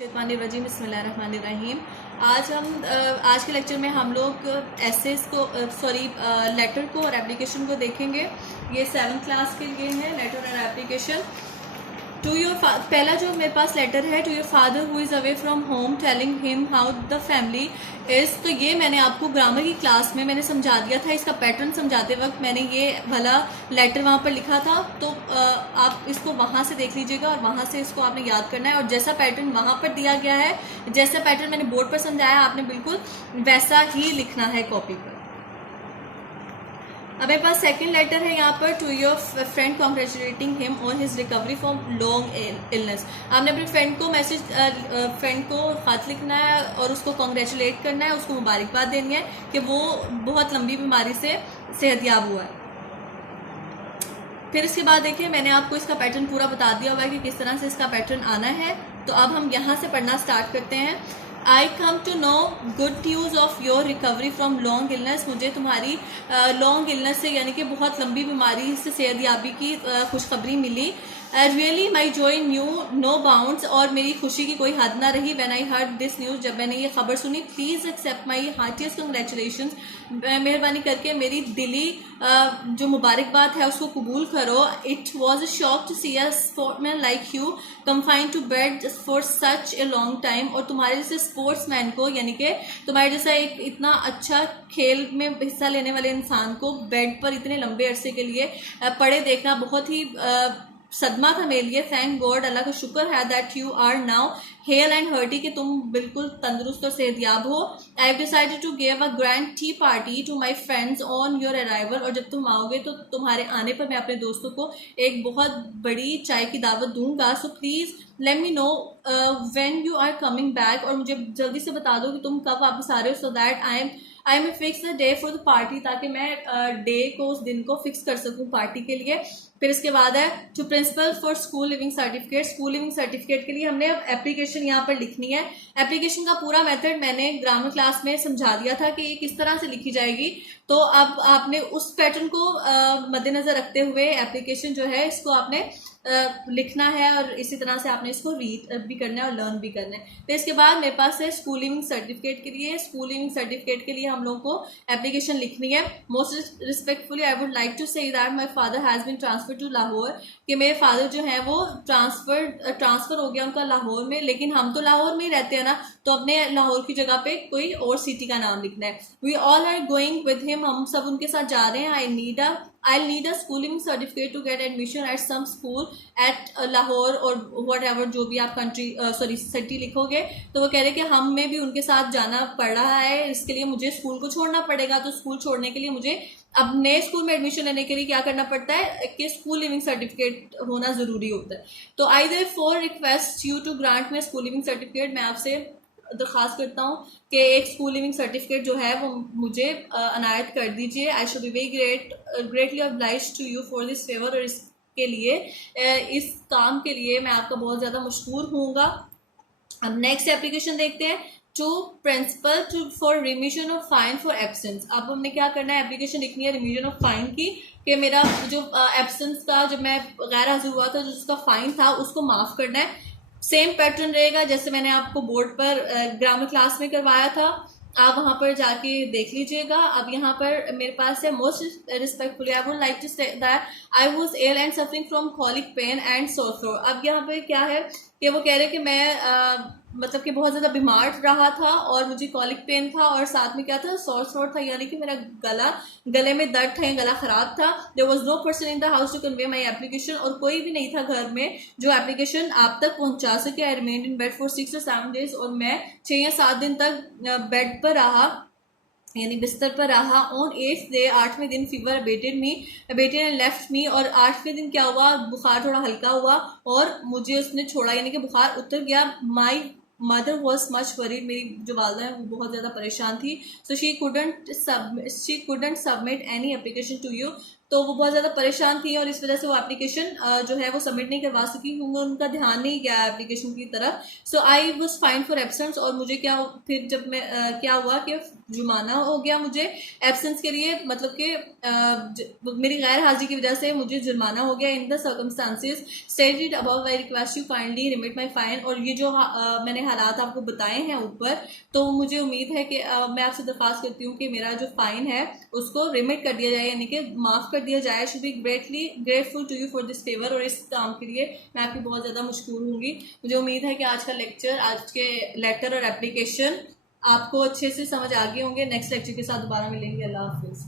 शैतानिर्रजीम बिस्मिल्लाहिर्रहमानिर्रहीम। आज के लेक्चर में हम लोग एसेस को लेटर को और एप्लीकेशन को देखेंगे। ये 7th क्लास के लिए है, लेटर और एप्लीकेशन। टू योर पहला जो मेरे पास लेटर है, to your father who is away from home telling him how the family is. तो ये मैंने आपको ग्रामर की क्लास में मैंने समझा दिया था। इसका पैटर्न समझाते वक्त मैंने ये भला लेटर वहाँ पर लिखा था, तो आप इसको वहाँ से देख लीजिएगा और वहाँ से इसको आपने याद करना है। और जैसा पैटर्न वहाँ पर दिया गया है, जैसा पैटर्न मैंने बोर्ड पर समझाया, आपने बिल्कुल वैसा ही लिखना है कॉपी पर। अब मेरे पास सेकंड लेटर है यहाँ पर, to your friend congratulating him on his recovery from long illness. आपने अपने फ्रेंड को फ्रेंड को खत लिखना है और उसको कॉन्ग्रेचुलेट करना है, उसको मुबारकबाद देनी है कि वो बहुत लंबी बीमारी से सेहतयाब हुआ है। फिर इसके बाद देखिए, मैंने आपको इसका पैटर्न पूरा बता दिया हुआ है कि किस तरह से इसका पैटर्न आना है। तो अब हम यहाँ से पढ़ना स्टार्ट करते हैं। I come to know good news of your recovery from long illness. मुझे तुम्हारी लॉन्ग इलनेस से यानी कि बहुत लंबी बीमारी से सेहतयाबी की खुशखबरी मिली। Really my joy knew no bounds. और मेरी खुशी की कोई हद ना रही when I heard this news, जब मैंने ये खबर सुनी। Please accept my heartiest congratulations. मेहरबानी करके मेरी दिली जो मुबारकबाद है उसको कबूल करो। It was a shock to see a sportsman like you confined to bed for such a long time. और तुम्हारे जैसे स्पोर्ट्समैन को, यानी कि तुम्हारे जैसा एक इतना अच्छा खेल में हिस्सा लेने वाले इंसान को बेड पर इतने लंबे अरसे के लिए पड़े देखना बहुत ही सदमा था मेरे लिए। थैंक गॉड, अल्लाह का शुक्र है, that you are now hale and hearty, कि तुम बिल्कुल तंदुरुस्त और सेहतयाब हो। I have decided to give a grand tea party to my friends on your arrival. और जब तुम आओगे तो तुम्हारे आने पर मैं अपने दोस्तों को एक बहुत बड़ी चाय की दावत दूंगा। So please let me know when you are coming back. और मुझे जल्दी से बता दो कि तुम कब वापस आ रहे हो, so that I am fix the day for the party, ताकि मैं डे को, उस दिन को फिक्स कर सकूं पार्टी के लिए। फिर इसके बाद है to principal for school leaving certificate. School leaving certificate के लिए हमने अब एप्लीकेशन यहाँ पर लिखनी है। एप्लीकेशन का पूरा मेथड मैंने ग्रामर क्लास में समझा दिया था कि ये किस तरह से लिखी जाएगी। तो अब आपने उस पैटर्न को मद्देनजर रखते हुए एप्लीकेशन जो है इसको आपने लिखना है, और इसी तरह से आपने इसको रीड भी करना है और लर्न भी करना है। फिर इसके बाद मेरे पास है स्कूल लिविंग सर्टिफिकेट के लिए। स्कूल लिविंग सर्टिफिकेट के लिए हम लोग को एप्लीकेशन लिखनी है। Most respectfully I would like to say that my father has been transfer to Lahore, कि मेरे फादर जो है वो ट्रांसफर हो गया उनका लाहौर में। लेकिन हम तो लाहौर में ही रहते हैं ना, तो अपने लाहौर की जगह पे कोई और सिटी का नाम लिखना है। We all are going with him, हम सब उनके साथ जा रहे हैं। I'll need a schooling certificate to get admission at some school at Lahore or whatever, जो भी आप सिटी लिखोगे। तो वो कह रहे कि हम में भी उनके साथ जाना पड़ रहा है, इसके लिए मुझे स्कूल को छोड़ना पड़ेगा। तो स्कूल छोड़ने के लिए मुझे अब नए स्कूल में एडमिशन लेने के लिए क्या करना पड़ता है कि स्कूल लिविंग सर्टिफिकेट होना ज़रूरी होता है। तो I therefore request you to grant me school leaving certificate. मैं आपसे दरख्वास्त करता हूँ कि एक स्कूल लिविंग सर्टिफिकेट जो है वो मुझे अनायत कर दीजिए। I should be very greatly obliged to you for this favour. और इसके लिए, इस काम के लिए मैं आपका बहुत ज़्यादा मशकूर हूँगा। अब नेक्स्ट एप्लीकेशन देखते हैं, to principal to for remission of fine for absence. अब हमने क्या करना है, एप्लीकेशन लिखनी है रिमिशन ऑफ फाइन की, कि मेरा जो एब्सेंस का, जब मैं गैर हाजिर हुआ था, जो उसका फाइन था उसको माफ़ करना है। सेम पैटर्न रहेगा जैसे मैंने आपको बोर्ड पर ग्रामर क्लास में करवाया था, आप वहाँ पर जाके देख लीजिएगा। अब यहाँ पर मेरे पास है most respectfully I would like to say that I was ill and suffering from colic pain and sore throat. अब यहाँ पर क्या है कि वो कह रहे कि मैं मतलब कि बहुत ज़्यादा बीमार रहा था और मुझे कॉलिक पेन था, और साथ में क्या था, सोर थ्रोट था, यानी कि मेरा गले में दर्द था, गला ख़राब था। There was no person in the house to convey my application. और कोई भी नहीं था घर में जो एप्लीकेशन आप तक पहुंचा सके। आई remained in bed for 6 or 7 days। और मैं 6 या 7 दिन तक बेड पर रहा, यानी बिस्तर पर रहा। ऑन 8th day, 8वें दिन, fever abetted and left me. और 8वें दिन क्या हुआ, बुखार थोड़ा हल्का हुआ और मुझे उसने छोड़ा, यानी कि बुखार उतर गया। My mother was much worried, मेरी जो वालदा है वो बहुत ज़्यादा परेशान थी। So she couldn't submit any application to you. तो वो बहुत ज़्यादा परेशान थी और इस वजह से वो एप्लीकेशन जो है वो सबमिट नहीं करवा सकी क्योंकि उनका ध्यान नहीं गया एप्लीकेशन की तरफ। So I was fine for absence, और मुझे क्या फिर जब मैं क्या हुआ कि जुर्माना हो गया मुझे एब्सेंस के लिए, मतलब कि मेरी गैर हाजिरी की वजह से मुझे जुर्माना हो गया। In the circumstances stated above I request you kindly remit my fine. और ये जो मैंने हालात आपको बताए हैं ऊपर, तो मुझे उम्मीद है कि मैं आपसे दरख्वास्त करती हूँ कि मेरा जो फाइन है उसको रिमिट कर दिया जाए, यानी कि माफ़ कर दिया जाए। Should be greatly grateful to you for this favour, और इस काम के लिए मैं आपकी बहुत ज़्यादा मशकूर होंगी। मुझे उम्मीद है कि आज का लेक्चर, आज के लेटर और एप्लीकेशन आपको अच्छे से समझ आ गए होंगे। नेक्स्ट लेक्चर के साथ दोबारा मिलेंगे। अल्लाह हाफिज़।